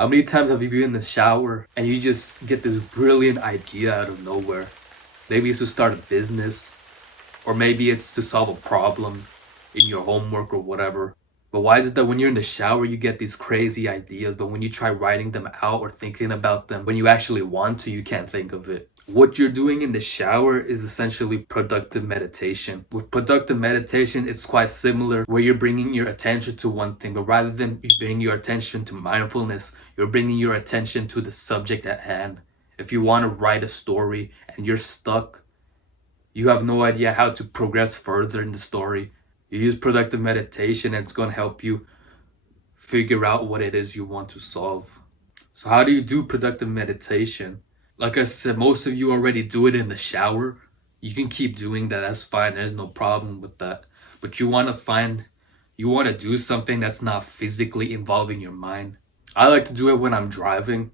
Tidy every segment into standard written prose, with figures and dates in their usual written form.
How many times have you been in the shower and you just get this brilliant idea out of nowhere? Maybe it's to start a business, or maybe it's to solve a problem in your homework or whatever. But why is it that when you're in the shower, you get these crazy ideas, but when you try writing them out or thinking about them, when you actually want to, you can't think of it? What you're doing in the shower is essentially productive meditation. With productive meditation, it's quite similar, where you're bringing your attention to one thing, but rather than you bring your attention to mindfulness, you're bringing your attention to the subject at hand. If you want to write a story and you're stuck, you have no idea how to progress further in the story, you use productive meditation and it's going to help you figure out what it is you want to solve. So how do you do productive meditation? Like I said, most of you already do it in the shower. You can keep doing that, that's fine, there's no problem with that. But you want to do something that's not physically involving your mind. I like to do it when I'm driving.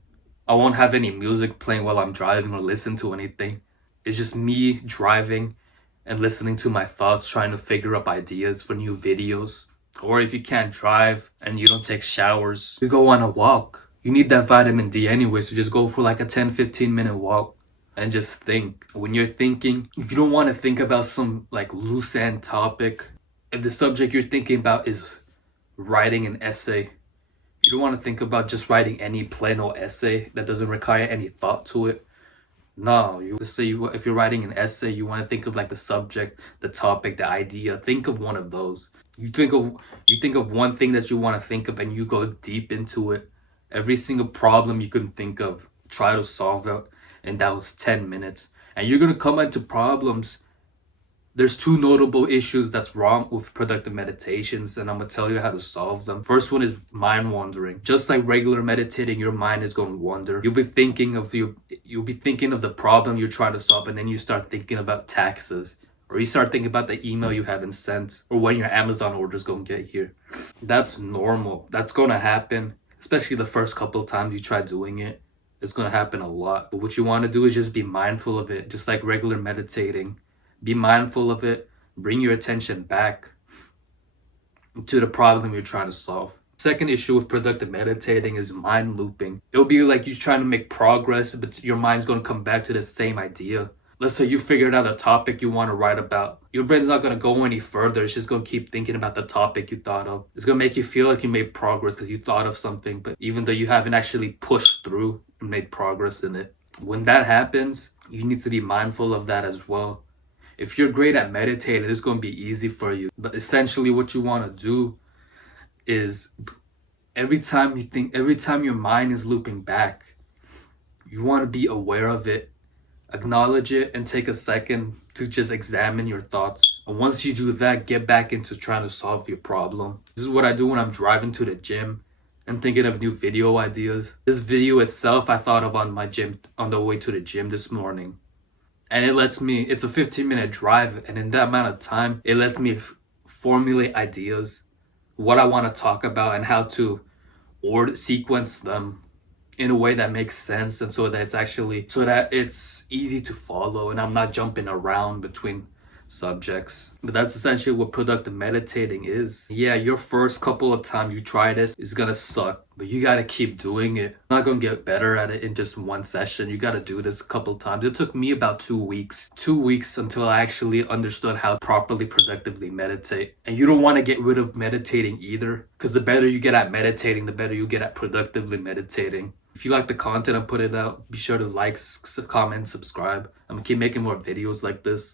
I won't have any music playing while I'm driving or listen to anything. It's just me driving and listening to my thoughts, trying to figure up ideas for new videos. Or if you can't drive and you don't take showers, you go on a walk. You need that vitamin D anyway, so just go for like a 10-15 minute walk and just think. When you're thinking, you don't want to think about some like loose end topic. If the subject you're thinking about is writing an essay, you don't want to think about just writing any plain old essay that doesn't require any thought to it. No, if you're writing an essay, you want to think of like the subject, the topic, the idea. Think of one of those. You think of one thing that you want to think of and you go deep into it. Every single problem you can think of, try to solve it, and that was 10 minutes. And you're going to come into problems. There's two notable issues that's wrong with productive meditations, and I'm going to tell you how to solve them. First one is mind wandering. Just like regular meditating, your mind is going to wander. You'll be thinking of the problem you're trying to solve, and then you start thinking about taxes, or you start thinking about the email you haven't sent, or when your Amazon order is going to get here. That's normal. That's going to happen, especially the first couple of times you try doing it. It's going to happen a lot. But what you want to do is just be mindful of it, just like regular meditating. Be mindful of it. Bring your attention back to the problem you're trying to solve. Second issue with productive meditating is mind looping. It'll be like you're trying to make progress, but your mind's going to come back to the same idea. Let's say you figured out a topic you want to write about. Your brain's not going to go any further. It's just going to keep thinking about the topic you thought of. It's going to make you feel like you made progress because you thought of something, but even though you haven't actually pushed through and made progress in it. When that happens, you need to be mindful of that as well. If you're great at meditating, it's going to be easy for you. But essentially what you want to do is every time your mind is looping back, you want to be aware of it, acknowledge it, and take a second to just examine your thoughts. And once you do that, get back into trying to solve your problem. This is what I do when I'm driving to the gym and thinking of new video ideas. This video itself I thought of on the way to the gym this morning. And it's a 15-minute drive, and in that amount of time, it lets me formulate ideas, what I want to talk about, and how to sequence them in a way that makes sense, and so that it's easy to follow, and I'm not jumping around between subjects. But that's essentially what productive meditating is. Yeah, your first couple of times you try this is gonna suck, but you gotta keep doing it. You're not gonna get better at it in just one session. You gotta do this a couple of times. It took me about 2 weeks until I actually understood how to properly productively meditate. And you don't want to get rid of meditating either, because the better you get at meditating, the better you get at productively meditating. If you like the content I'm putting out, be sure to like, comment, subscribe. I'm gonna keep making more videos like this.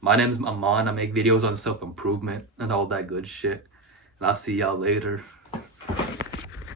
My name's Aman. I make videos on self-improvement and all that good shit. And I'll see y'all later.